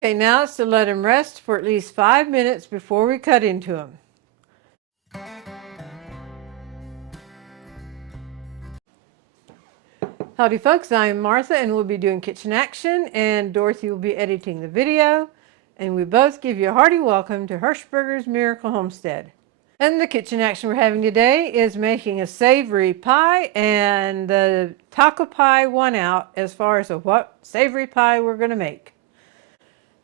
Okay, now it's to let them rest for at least 5 minutes before we cut into them. Howdy folks, I am Martha and we'll be doing Kitchen Action, and Dorothy will be editing the video, and we both give you a hearty welcome to Hirschberger's Miracle Homestead. And the kitchen action we're having today is making a savory pie, and the taco pie won out as far as what savory pie we're going to make.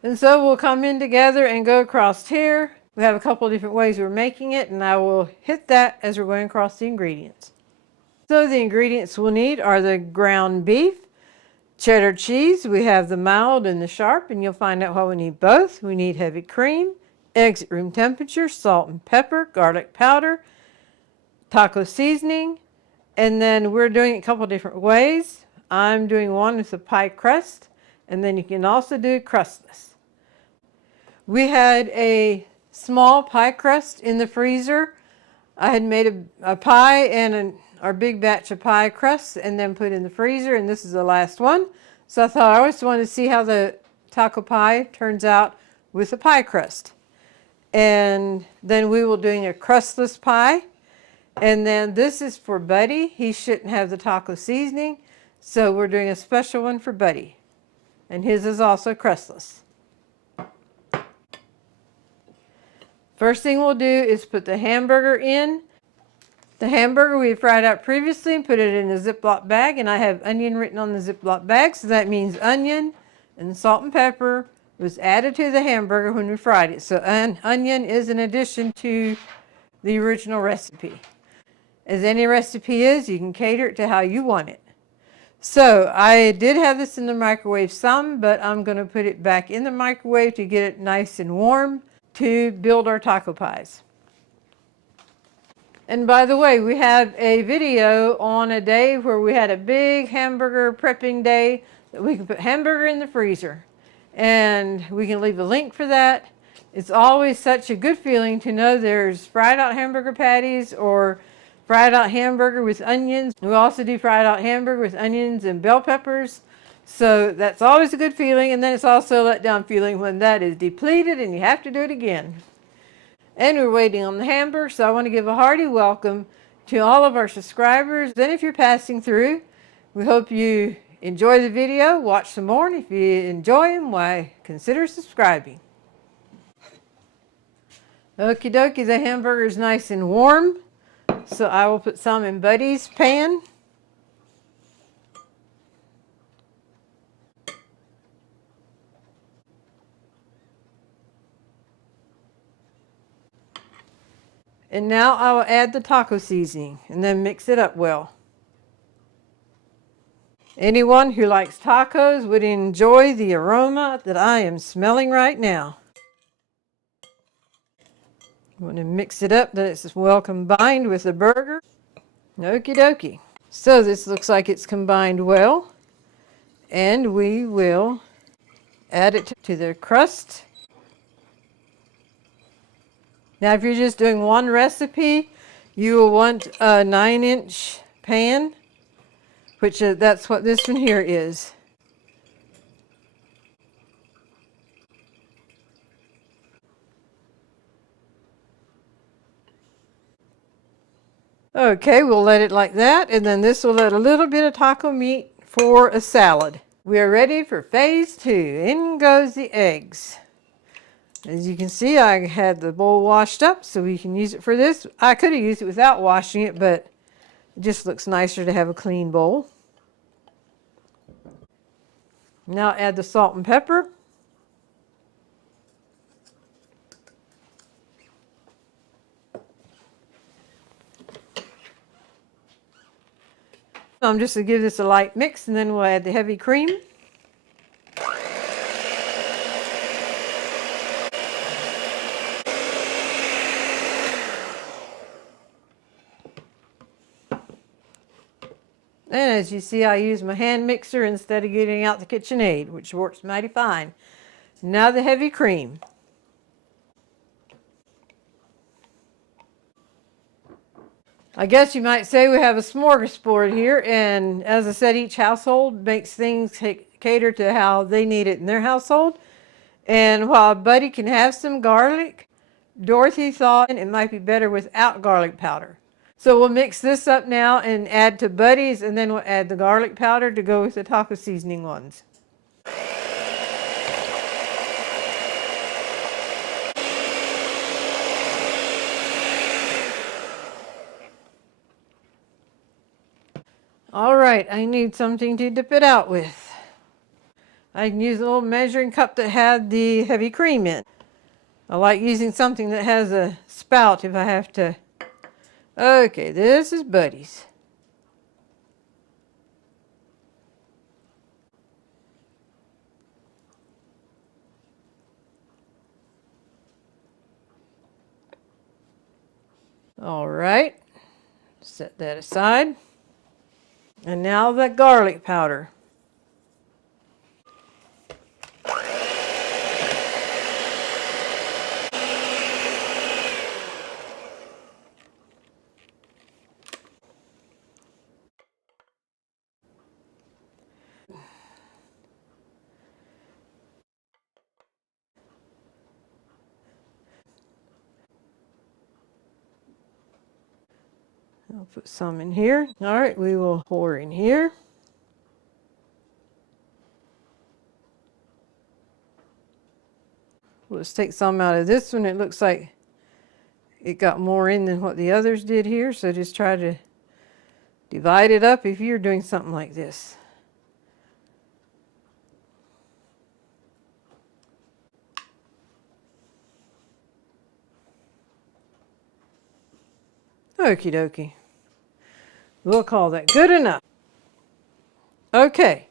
And so we'll come in together and go across here. We have a couple of different ways we're making it, and I will hit that as we're going across the ingredients. So the ingredients we'll need are the ground beef, cheddar cheese. We have the mild and the sharp, and you'll find out why we need both. We need heavy cream, eggs at room temperature, salt and pepper, garlic powder, taco seasoning, and then we're doing it a couple different ways. I'm doing one with a pie crust, and then you can also do crustless. We had a small pie crust in the freezer. I had made a pie and our big batch of pie crusts and then put in the freezer, and this is the last one. So I thought I always wanted to see how the taco pie turns out with a pie crust. And then we will doing a crustless pie. And then this is for Buddy. He shouldn't have the taco seasoning, so we're doing a special one for Buddy. And his is also crustless. First thing we'll do is put the hamburger in. The hamburger we fried out previously and put it in a Ziploc bag, and I have onion written on the Ziploc bag, so that means onion and salt and pepper was added to the hamburger when we fried it. So onion is an addition to the original recipe. As any recipe is, you can cater it to how you want it. So I did have this in the microwave some, but I'm going to put it back in the microwave to get it nice and warm to build our taco pies. And by the way, we have a video on a day where we had a big hamburger prepping day that we can put hamburger in the freezer. And we can leave a link for that. It's always such a good feeling to know there's fried out hamburger patties or fried out hamburger with onions. We also do fried out hamburger with onions and bell peppers. So that's always a good feeling, and then it's also a letdown feeling when that is depleted and you have to do it again. And we're waiting on the hamburger, so I want to give a hearty welcome to all of our subscribers. Then if you're passing through, we hope you enjoy the video, watch some more, and if you enjoy them, why, consider subscribing. Okie dokie, the hamburger is nice and warm, so I will put some in Buddy's pan. And now I will add the taco seasoning and then mix it up well. Anyone who likes tacos would enjoy the aroma that I am smelling right now. I'm going to mix it up that it's well combined with the burger. Okie dokie. So this looks like it's combined well. And we will add it to the crust. Now if you're just doing one recipe, you will want a 9-inch pan, which that's what this one here is. Okay, we'll let it like that, and then this will let a little bit of taco meat for a salad. We are ready for phase 2. In goes the eggs. As you can see, I had the bowl washed up, so we can use it for this. I could have used it without washing it, but it just looks nicer to have a clean bowl. Now add the salt and pepper. I'm just going to give this a light mix, and then we'll add the heavy cream. And as you see, I use my hand mixer instead of getting out the KitchenAid, which works mighty fine. Now the heavy cream. I guess you might say we have a smorgasbord here, and as I said, each household makes things cater to how they need it in their household. And while Buddy can have some garlic, Dorothy thought it might be better without garlic powder. So we'll mix this up now and add to Buddy's, and then we'll add the garlic powder to go with the taco seasoning ones. All right, I need something to dip it out with. I can use a little measuring cup that had the heavy cream in. I like using something that has a spout if I have to. Okay, this is Buddy's. All right, set that aside. And now the garlic powder. I'll put some in here. All right, we will pour in here. Let's take some out of this one. It looks like it got more in than what the others did here, so just try to divide it up if you're doing something like this. Okie dokie. We'll call that good enough. Okay.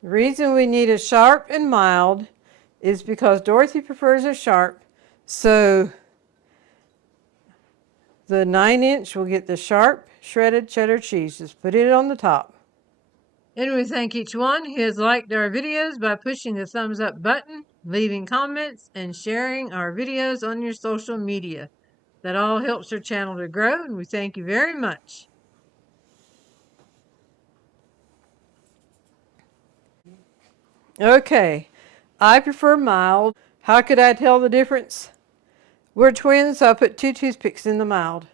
The reason we need a sharp and mild is because Dorothy prefers a sharp, so the 9-inch will get the sharp shredded cheddar cheese. Just put it on the top. And we thank each one who has liked our videos by pushing the thumbs up button, leaving comments, and sharing our videos on your social media. That all helps our channel to grow, and we thank you very much. Okay, I prefer mild. How could I tell the difference? We're twins, so I put 2 toothpicks in the mild.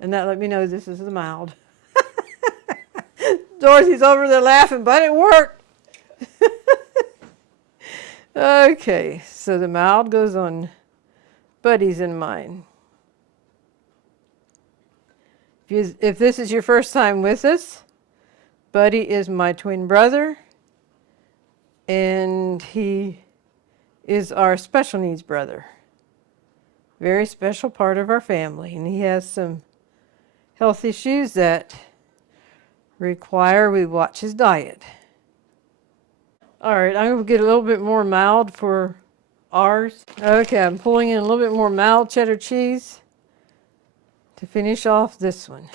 And that let me know this is the mild. Dorothy's over there laughing, but it worked. Okay, so the mild goes on Buddy's and mine. If this is your first time with us, Buddy is my twin brother, and he is our special needs brother. Very special part of our family, and he has some health issues that require we watch his diet. All right, I'm going to get a little bit more mild for ours. Okay, I'm pulling in a little bit more mild cheddar cheese to finish off this one.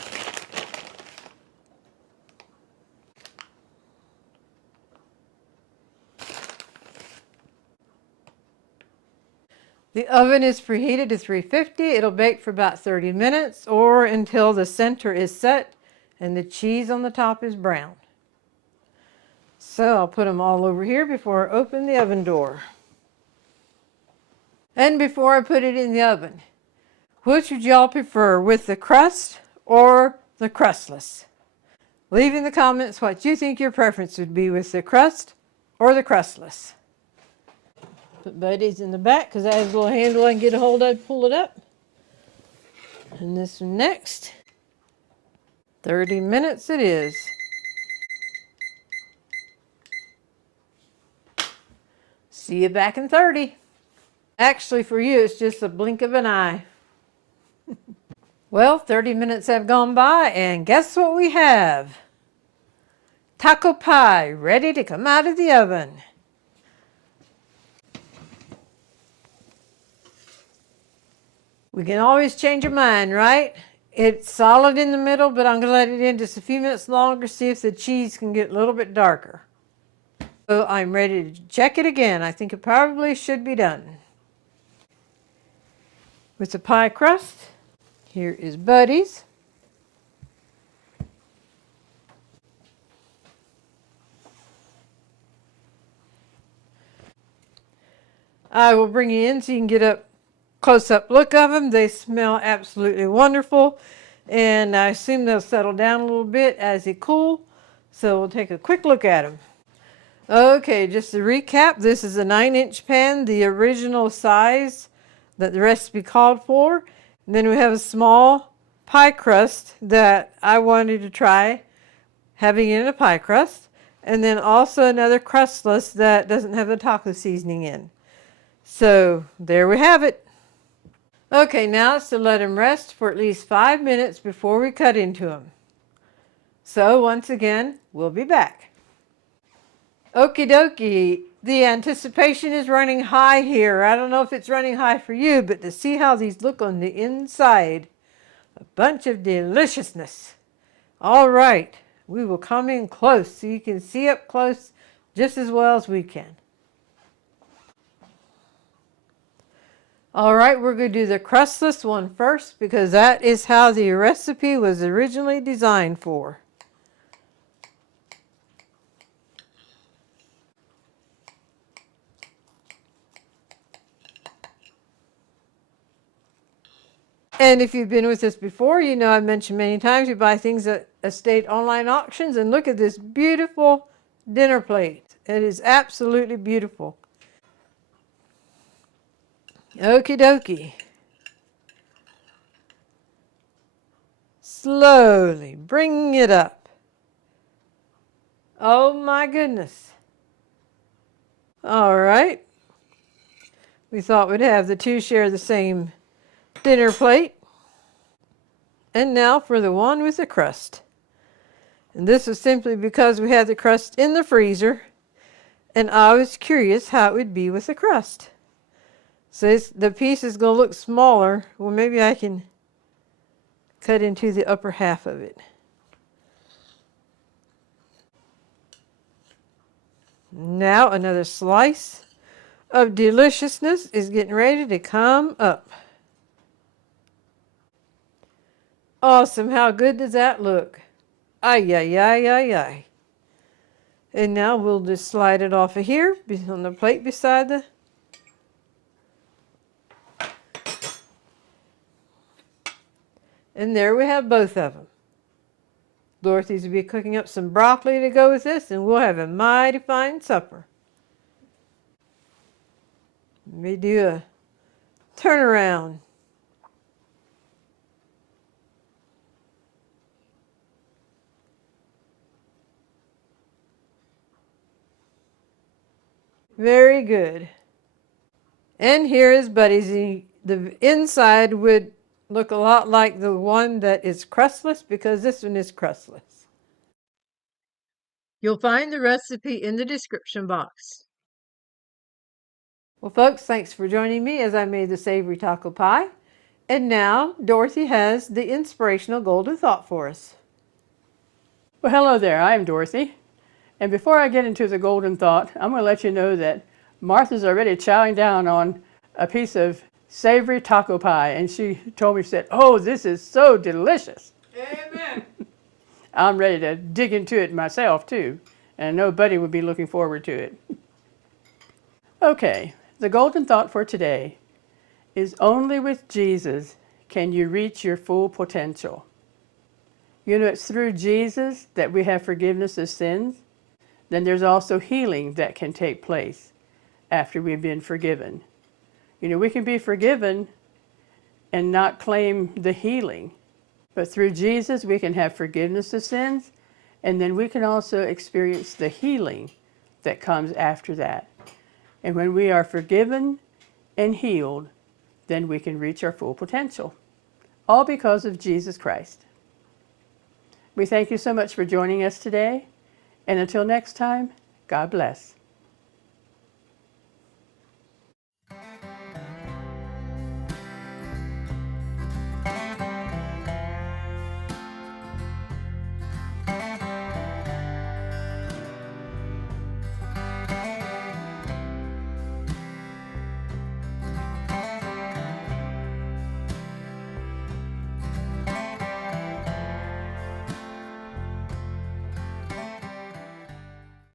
The oven is preheated to 350. It'll bake for about 30 minutes or until the center is set and the cheese on the top is brown. So I'll put them all over here before I open the oven door. And before I put it in the oven, which would y'all prefer, with the crust or the crustless? Leave in the comments what you think your preference would be, with the crust or the crustless. Put Buddy's in the back because that has a little handle I can get a hold of, pull it up. And this one next. 30 minutes it is. See you back in 30. Actually, for you, it's just a blink of an eye. Well, 30 minutes have gone by, and guess what we have? Taco pie ready to come out of the oven. We can always change our mind, right? It's solid in the middle, but I'm going to let it in just a few minutes longer, see if the cheese can get a little bit darker. So I'm ready to check it again. I think it probably should be done. With the pie crust, here is Buddy's. I will bring you in so you can get a close-up look of them. They smell absolutely wonderful, and I assume they'll settle down a little bit as they cool. So we'll take a quick look at them. Okay, just to recap, this is a 9-inch pan, the original size that the recipe called for. And then we have a small pie crust that I wanted to try having it in a pie crust. And then also another crustless that doesn't have the taco seasoning in. So there we have it. Okay, now it's to let them rest for at least 5 minutes before we cut into them. So once again, we'll be back. Okie dokie, the anticipation is running high here. I don't know if it's running high for you, but to see how these look on the inside, a bunch of deliciousness. All right, we will come in close so you can see up close just as well as we can. All right, we're going to do the crustless one first because that is how the recipe was originally designed for. And if you've been with us before, you know I've mentioned many times you buy things at estate online auctions, and look at this beautiful dinner plate. It is absolutely beautiful. Okie dokie. Slowly bring it up. Oh my goodness. All right. We thought we'd have the two share the same dinner plate. And now for the one with the crust. And this is simply because we had the crust in the freezer, and I was curious how it would be with the crust. So the piece is going to look smaller. Well, maybe I can cut into the upper half of it. Now another slice of deliciousness is getting ready to come up. Awesome. How good does that look? Ay, ay, ay, ay, ay. And now we'll just slide it off of here on the plate beside the... And there we have both of them. Dorothy's will be cooking up some broccoli to go with this, and we'll have a mighty fine supper. Let me do a turnaround. Very good. And here is Buddy's. The inside would look a lot like the one that is crustless because this one is crustless. You'll find the recipe in the description box. Well, folks, thanks for joining me as I made the savory taco pie. And now Dorothy has the inspirational golden thought for us. Well, hello there. I'm Dorothy. And before I get into the golden thought, I'm going to let you know that Martha's already chowing down on a piece of savory taco pie. And she told me, she said, "Oh, this is so delicious." Amen. I'm ready to dig into it myself, too. And I know Buddy would be looking forward to it. Okay, the golden thought for today is only with Jesus can you reach your full potential. You know, it's through Jesus that we have forgiveness of sins. Then there's also healing that can take place after we've been forgiven. You know, we can be forgiven and not claim the healing. But through Jesus, we can have forgiveness of sins, and then we can also experience the healing that comes after that. And when we are forgiven and healed, then we can reach our full potential, all because of Jesus Christ. We thank you so much for joining us today, and until next time, God bless.